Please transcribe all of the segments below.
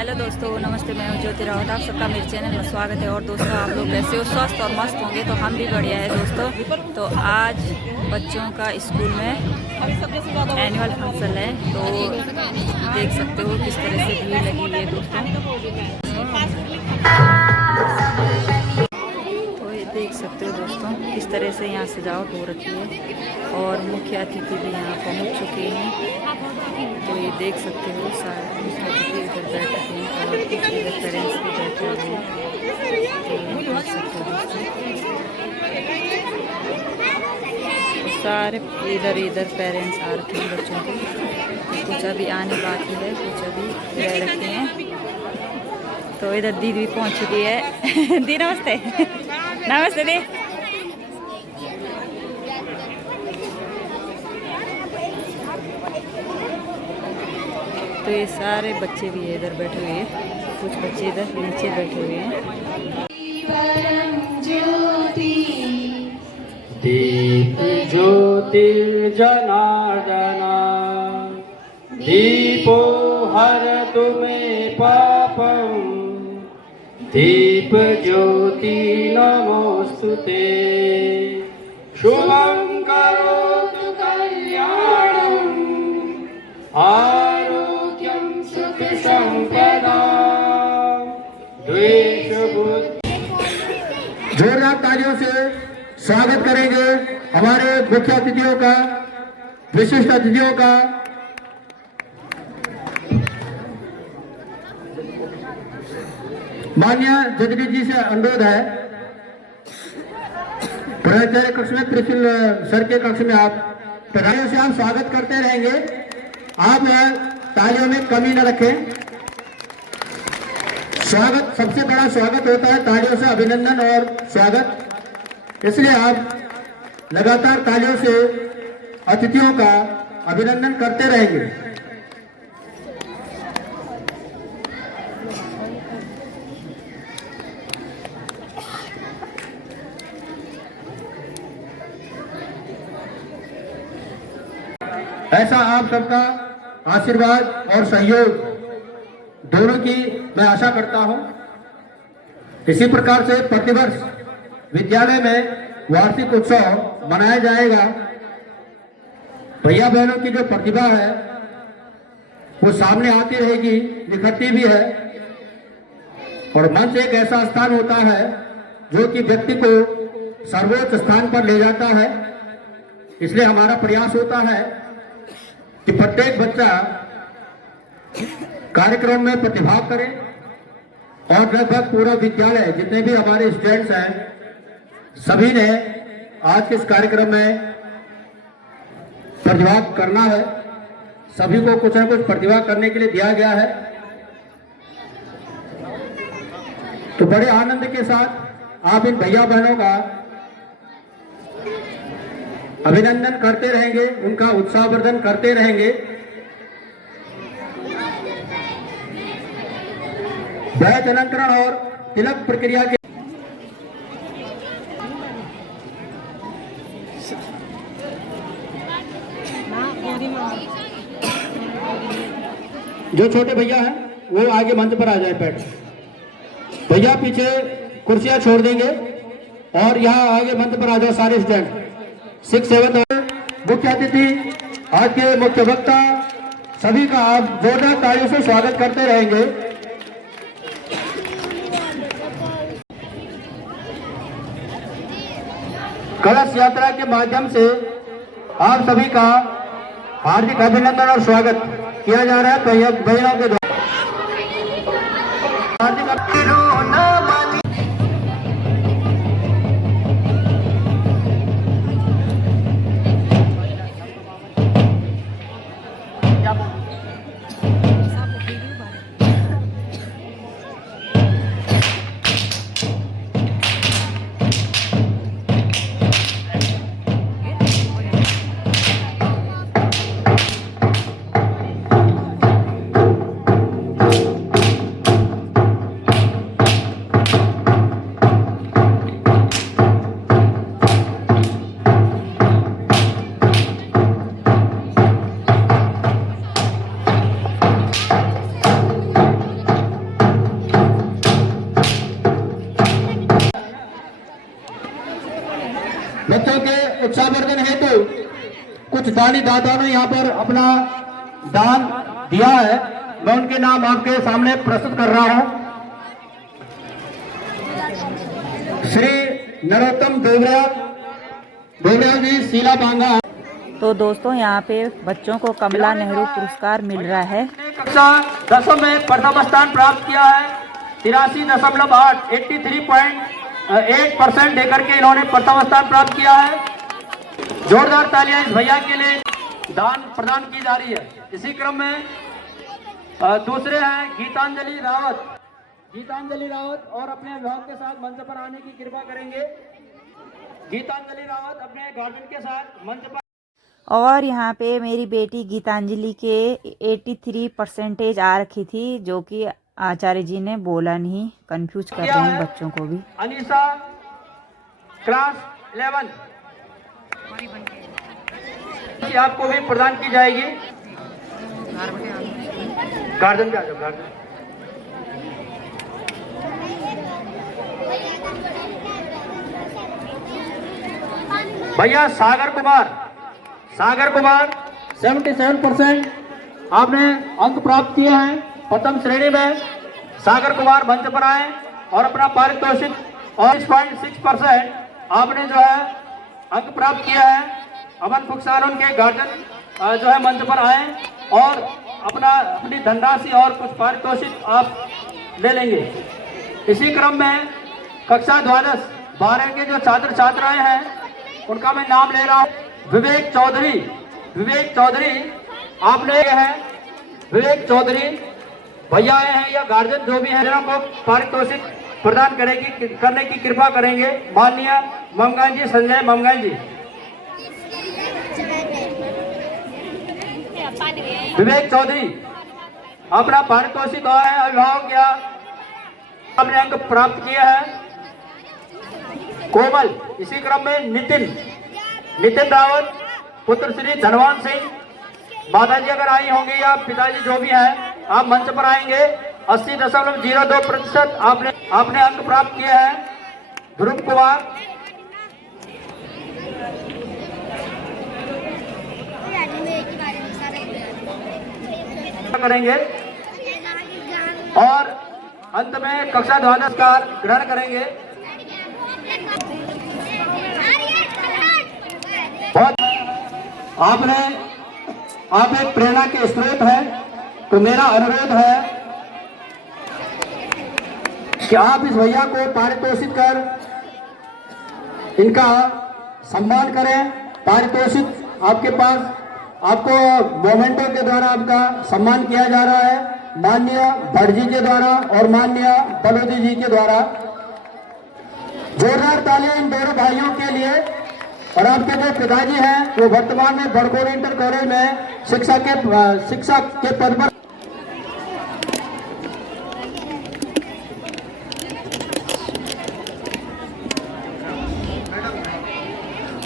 Hello दोस्तों, नमस्ते। मैं हूं ज्योति रावत। आप सबका मेरे चैनल में स्वागत है। और दोस्तों, आप लोग कैसे हो? स्वस्थ और मस्त होंगे तो हम भी बढ़िया है दोस्तों। तो आज बच्चों का स्कूल में एनुअल फंक्शन है, तो देख सकते हो किस तरह से भीड़ लगी हुई है दोस्तों। तो ये देख सकते हो दोस्तों किस तरह से यहाँ सजावट हो रखी है और मुख्य अतिथि भी यहाँ पहुँच चुके हैं। तो ये देख सकते हो सारे मुख्य अतिथि इधर बैठे हैं और कुछ इधर पेरेंट्स भी बैठे हुए हैं। तो देख सकते हो दोस्तों सारे इधर पेरेंट्स आ रखे हैं बच्चों के। कुछ अभी आने बाकी है, कुछ अभी रह रखे हैं। तो इधर दीदी भी पहुंच चुकी है। दी नमस्ते। नमस्ते दी। तो ये सारे बच्चे भी है इधर बैठे हुए हैं, कुछ बच्चे इधर नीचे बैठे हुए हैं। दीप ज्योति जनार्दना दीपो हर तुम्हें पापम दीप ज्योति नमोस्तुते शुभं करोतु कल्याणं आरोग्यं सुख संपदा द्वेष बुद्धि। जोरदार तालियों से स्वागत करेंगे हमारे मुख्य अतिथियों का, विशिष्ट अतिथियों का। माननीय जगदीश जी से अनुरोध है, प्राचार्य कक्ष में, प्रिंसिपल सर के कक्ष में आप तालियों से आप स्वागत करते रहेंगे। आप तालियों में कमी न रखें। स्वागत, सबसे बड़ा स्वागत होता है तालियों से, अभिनंदन और स्वागत। इसलिए आप लगातार तालियों से अतिथियों का अभिनंदन करते रहेंगे। ऐसा आप सबका आशीर्वाद और सहयोग दोनों की मैं आशा करता हूं। इसी प्रकार से प्रतिवर्ष विद्यालय में वार्षिक उत्सव मनाया जाएगा। भैया बहनों की जो प्रतिभा है वो सामने आती रहेगी, निखरती भी है। और मंच एक ऐसा स्थान होता है जो कि व्यक्ति को सर्वोच्च स्थान पर ले जाता है। इसलिए हमारा प्रयास होता है कि प्रत्येक बच्चा कार्यक्रम में प्रतिभाग करे और लगभग पूरा विद्यालय, जितने भी हमारे स्टूडेंट्स हैं, सभी ने आज के इस कार्यक्रम में प्रतिभाग करना है। सभी को कुछ न कुछ प्रतिभा करने के लिए दिया गया है। तो बड़े आनंद के साथ आप इन भैया बहनों का अभिनंदन करते रहेंगे, उनका उत्साहवर्धन करते रहेंगे। बैच अलंकरण और तिलक प्रक्रिया के जो छोटे भैया हैं वो आगे मंच पर आ जाए। बैठ भैया पीछे कुर्सियां छोड़ देंगे और यहाँ आगे मंच पर आ जाओ सारे स्टूडेंट। 6, 7 मुख्य अतिथि, आज के मुख्य वक्ता, सभी का आप जोरदार तालियों से स्वागत करते रहेंगे। कलश यात्रा के माध्यम से आप सभी का हार्दिक अभिनंदन और स्वागत किया जा रहा है। तो यह बहनों के द्वारा हार्दिक शिक्षावर्धन हेतु कुछ दानी दाताओं ने यहाँ पर अपना दान दिया है। मैं उनके नाम आपके सामने प्रस्तुत कर रहा हूँ। श्री नरोत्तम देवरिया जी, शीला बांगा। तो दोस्तों यहाँ पे बच्चों को कमला नेहरू पुरस्कार मिल रहा है। कक्षा 10 में प्रथम स्थान प्राप्त किया है। 83.8 83.8% लेकर के इन्होंने प्रथम स्थान प्राप्त किया है। जोरदार तालियां इस भैया के लिए दान प्रदान की जा रही है। इसी क्रम में दूसरे हैं गीतांजलि रावत और अपने अभिभावक के साथ मंच पर आने की कृपा करेंगे। गीतांजलि रावत अपने गार्जियन के साथ मंच पर। और यहाँ पे मेरी बेटी गीतांजलि के 83% आ रखी थी, जो कि आचार्य जी ने बोला नहीं, कंफ्यूज कर रहे हैं बच्चों को भी। अनीसा क्लास 11 आपको भी प्रदान की जाएगी। गार्डन पे आ जाओ, गार्डन। भैया सागर कुमार 77% आपने अंक प्राप्त किए हैं प्रथम श्रेणी में। सागर कुमार मंच पर आए और अपना पारितोषिक और 6.6% आपने जो है अंक प्राप्त किया है। अमन फुक्सान उनके गार्जियन जो है मंच पर आए और अपनी धनराशि और कुछ पारितोषिक आप ले लेंगे। इसी क्रम में कक्षा 12 के जो छात्र छात्राएं हैं उनका मैं नाम ले रहा हूँ। विवेक चौधरी आपने है। विवेक चौधरी भैया आए हैं या गार्जियन जो भी है, को पारितोषिक प्रदान करने की कृपा करेंगे। माननीय ममगान जी, संजय ममगान जी। विवेक चौधरी अपना पारितोषिक है। अभिभावक या अपने अंक प्राप्त किए हैं। कोमल, इसी क्रम में नितिन रावत पुत्र श्री धनवान सिंह। माताजी अगर आई होंगी या पिताजी जो भी हैं, आप मंच पर आएंगे। 80.02% आपने अंक प्राप्त किए हैं। ध्रुव कुमार करेंगे और अंत में कक्षा 12 का ग्रहण करेंगे। आप एक प्रेरणा के स्रोत हैं, तो मेरा अनुरोध है कि आप इस भैया को पारितोषित कर इनका सम्मान करें। पारितोषिक आपके पास आपको मोमेंटो के द्वारा आपका सम्मान किया जा रहा है, माननीय भट्ट जी के द्वारा और माननीय बलोदी जी के द्वारा। जोरदार तालियां इन दोनों भाइयों के लिए। और आपके जो पिताजी हैं वो वर्तमान में बड़कोट इंटर कॉलेज में शिक्षक के पद पर।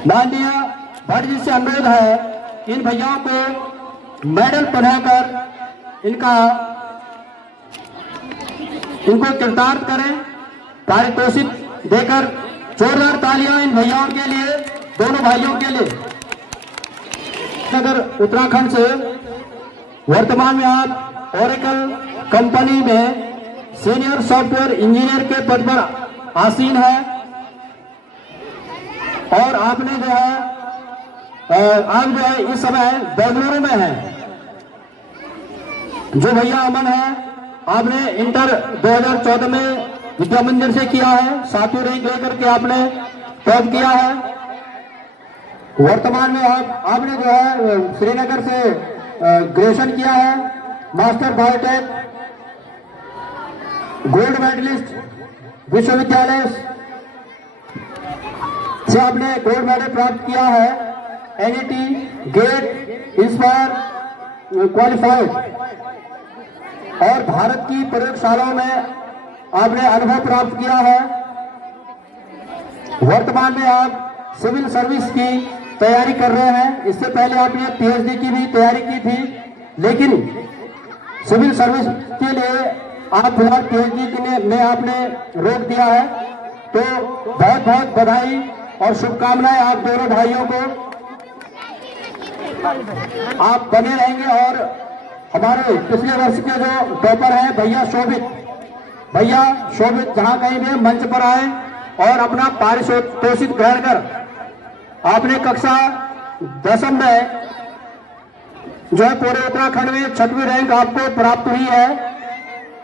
माननीय भट्ट जी से अनुरोध है इन भैयाओं को मेडल पहनाकर इनको कृतार्थ करें, पारितोषिक देकर। जोरदार तालियां इन भैयाओं के लिए, दोनों भाइयों के लिए। नगर उत्तराखंड से वर्तमान में आप ओरेकल कंपनी में सीनियर सॉफ्टवेयर इंजीनियर के पद पर आसीन है और आपने जो है आप जो है इस समय बेंगलुरु में है। जो भैया अमन है, आपने इंटर 2014 में विद्या मंदिर से किया है, 7वीं रैंक लेकर के आपने टॉप किया है। वर्तमान में आपने जो है श्रीनगर से ग्रेजुएशन किया है, मास्टर बायोटेक, गोल्ड मेडलिस्ट विश्वविद्यालय से आपने गोल्ड मेडल प्राप्त किया है। एनईटी, गेट, इंस्पायर क्वालिफाइड और भारत की प्रयोगशालाओं में आपने अनुभव प्राप्त किया है। वर्तमान में आप सिविल सर्विस की तैयारी कर रहे हैं। इससे पहले आपने पीएचडी की भी तैयारी की थी, लेकिन सिविल सर्विस के लिए आप फिलहाल पीएचडी में आपने रोक दिया है। तो बहुत बहुत बधाई और शुभकामनाएं आप दोनों भाइयों को। आप बने रहेंगे। और हमारे पिछले वर्ष के जो टॉपर हैं भैया शोभित जहां कहीं भी मंच पर आए और अपना पारितोषिक ग्रहण कर आपने कक्षा 10वीं में जो है पूरे उत्तराखंड में 6वीं रैंक आपको प्राप्त हुई है।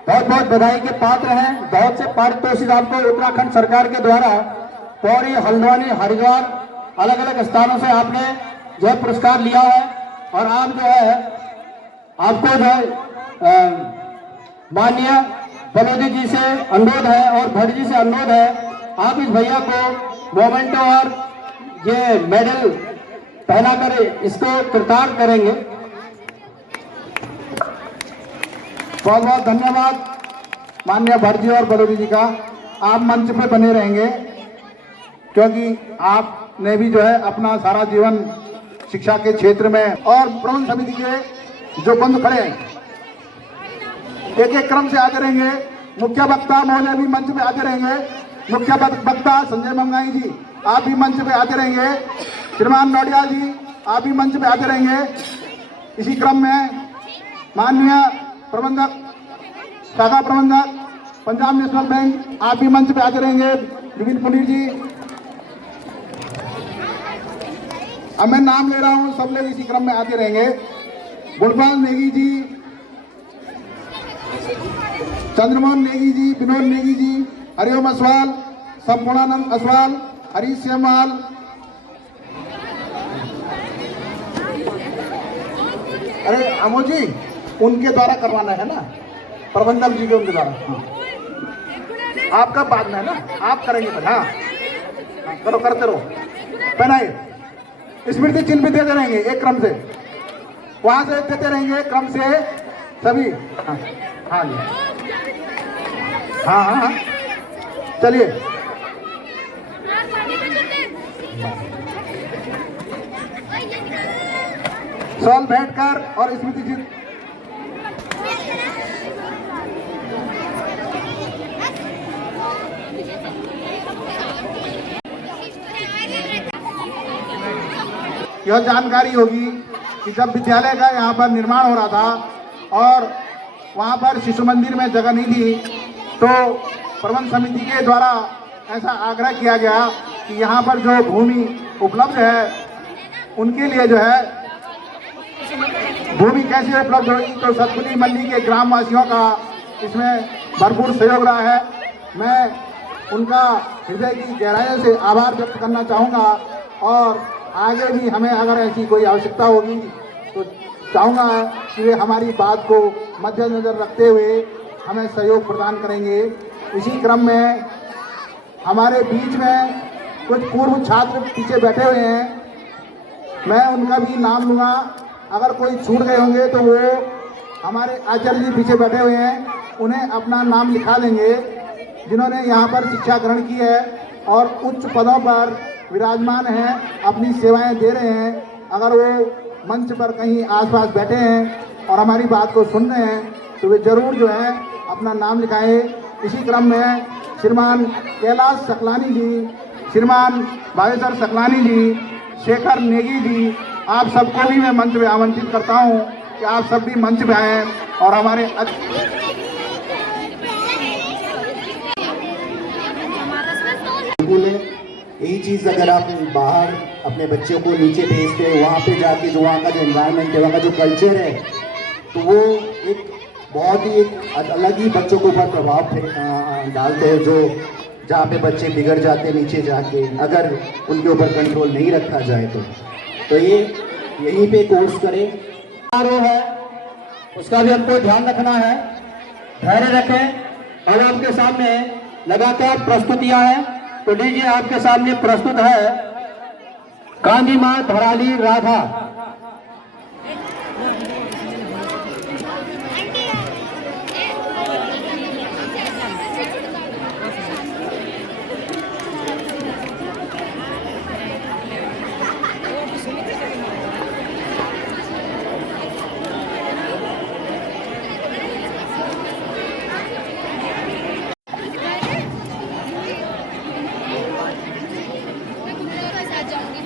बहुत बहुत बधाई के पात्र हैं। बहुत से पारितोषिक आपको उत्तराखंड सरकार के द्वारा पौड़ी, हल्द्वानी, हरिद्वार अलग अलग स्थानों से आपने जो है पुरस्कार लिया है। और आप जो है आपको जो है माननीय बलोदी जी से अनुरोध है और भट्ट जी से अनुरोध है, आप इस भैया को मोमेंटो और ये मेडल पहनाकर इसको कृतार्थ करेंगे। बहुत बहुत धन्यवाद माननीय भट्ट जी और बलोदी जी का। आप मंच पे बने रहेंगे क्योंकि आपने भी जो है अपना सारा जीवन शिक्षा के क्षेत्र में और प्रबंध समिति के जो बंधु खड़े हैं एक एक क्रम से आते रहेंगे। मुख्य वक्ता महोदय भी मंच पे आते रहेंगे। मुख्य वक्ता संजय मंगाई जी आप भी मंच पे आते रहेंगे। श्रीमान नोडिया जी आप भी मंच पे आते रहेंगे। इसी क्रम में माननीय प्रबंधक, शाखा प्रबंधक पंजाब नेशनल बैंक आप भी मंच पे आते रहेंगे। विपिन पुनीर जी, अब मैं नाम ले रहा हूं, सब लोग इसी क्रम में आते रहेंगे। गुणपाल नेगी जी, चंद्रमोहन नेगी जी, विनोद नेगी जी, हरिओम असवाल, संपूर्णानंद असवाल, हरीश सेमवाल, अरे अमो जी उनके द्वारा करवाना है ना, प्रबंधक जी के उनके द्वारा। हाँ। आपका बाद में है ना, आप करेंगे तो। हाँ करो, करते रहो। पहनाइए। स्मृति चिन्ह भी देते रहेंगे एक क्रम से, वहां से देते रहेंगे क्रम से सभी। हाँ हाँ जी, हाँ हाँ हाँ चलिए। सॉल बैठकर और स्मृति चिन्ह यह जानकारी होगी कि जब विद्यालय का यहाँ पर निर्माण हो रहा था और वहाँ पर शिशु मंदिर में जगह नहीं थी, तो प्रबंध समिति के द्वारा ऐसा आग्रह किया गया कि यहाँ पर जो भूमि उपलब्ध है उनके लिए जो है भूमि कैसे उपलब्ध होगी, तो सतपुली मंडी के ग्रामवासियों का इसमें भरपूर सहयोग रहा है। मैं उनका हृदय की गहराई से आभार व्यक्त करना चाहूँगा और आगे भी हमें अगर ऐसी कोई आवश्यकता होगी तो चाहूँगा कि वे हमारी बात को मद्देनजर रखते हुए हमें सहयोग प्रदान करेंगे। इसी क्रम में हमारे बीच में कुछ पूर्व छात्र पीछे बैठे हुए हैं, मैं उनका भी नाम लूँगा। अगर कोई छूट गए होंगे तो वो हमारे आचार्य जी पीछे बैठे हुए हैं, उन्हें अपना नाम लिखा देंगे जिन्होंने यहाँ पर शिक्षा ग्रहण की है और उच्च पदों पर विराजमान हैं, अपनी सेवाएं दे रहे हैं। अगर वो मंच पर कहीं आसपास बैठे हैं और हमारी बात को सुन रहे हैं तो वे जरूर जो है अपना नाम लिखाएं। इसी क्रम में श्रीमान कैलाश सकलानी जी, श्रीमान भावेश्वर सकलानी जी, शेखर नेगी जी, आप सबको भी मैं मंच पे आमंत्रित करता हूं कि आप सब भी मंच पे आएँ और हमारे यही चीज़ अगर आप बाहर अपने बच्चों को नीचे भेजते हैं, वहाँ पे जाके जो वहाँ का जो एनवायरनमेंट है, वहाँ का जो कल्चर है, तो वो एक बहुत ही एक अलग ही बच्चों के ऊपर प्रभाव डालते हैं, जो जहाँ पे बच्चे बिगड़ जाते हैं नीचे जाके, अगर उनके ऊपर कंट्रोल नहीं रखा जाए तो ये यहीं पे कोर्स करें। समारोह है उसका भी हमको ध्यान रखना है, धैर्य रखें। और आपके सामने लगातार प्रस्तुतियां हैं, तो लीजिए आपके सामने प्रस्तुत है गांधी माँ धराली राधा।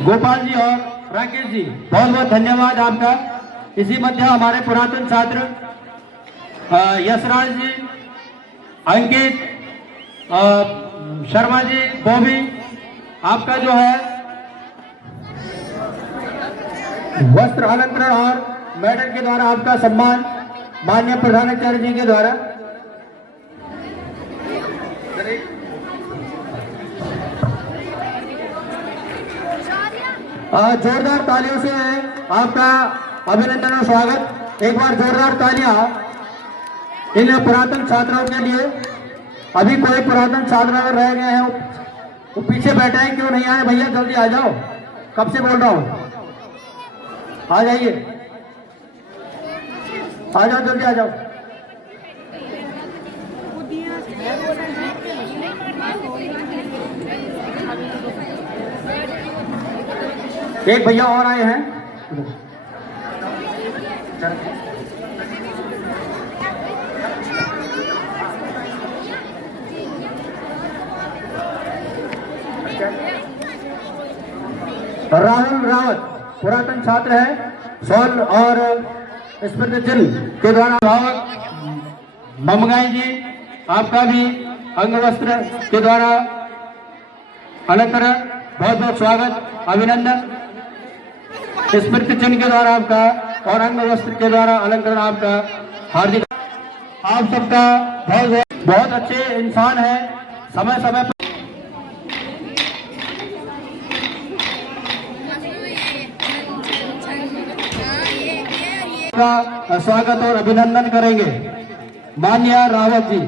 गोपाल जी और राकेश जी, बहुत बहुत धन्यवाद आपका। इसी मध्य हमारे पुरातन छात्र यशराज जी, अंकित, शर्मा जी, बॉबी, आपका जो है वस्त्र अलंकरण और मेडल के द्वारा आपका सम्मान माननीय प्रधानाचार्य जी के द्वारा। जोरदार तालियों से आपका अभिनंदन और स्वागत। एक बार जोरदार तालियां इन पुरातन छात्रों के लिए। अभी कोई पुरातन छात्र अगर रह गए हैं वो पीछे बैठे हैं, क्यों नहीं आए भैया? जल्दी आ जाओ, कब से बोल रहा हूं, आ जाइए, आ जाओ, जल्दी आ जाओ। एक भैया और आए हैं, राहुल रावत, पुरातन छात्र है, स्वर्ण और स्मृति चिन्ह के द्वारा। भावक ममगाई जी, आपका भी अंग वस्त्र के द्वारा अलंकरण, बहुत बहुत स्वागत, अभिनंदन। स्मृति चिन्ह के द्वारा आपका और अंग वस्त्र के द्वारा अलंकरण आपका हार्दिक। आप सबका बहुत बहुत अच्छे इंसान है, समय समय पर का स्वागत और अभिनंदन करेंगे माननीय रावत जी।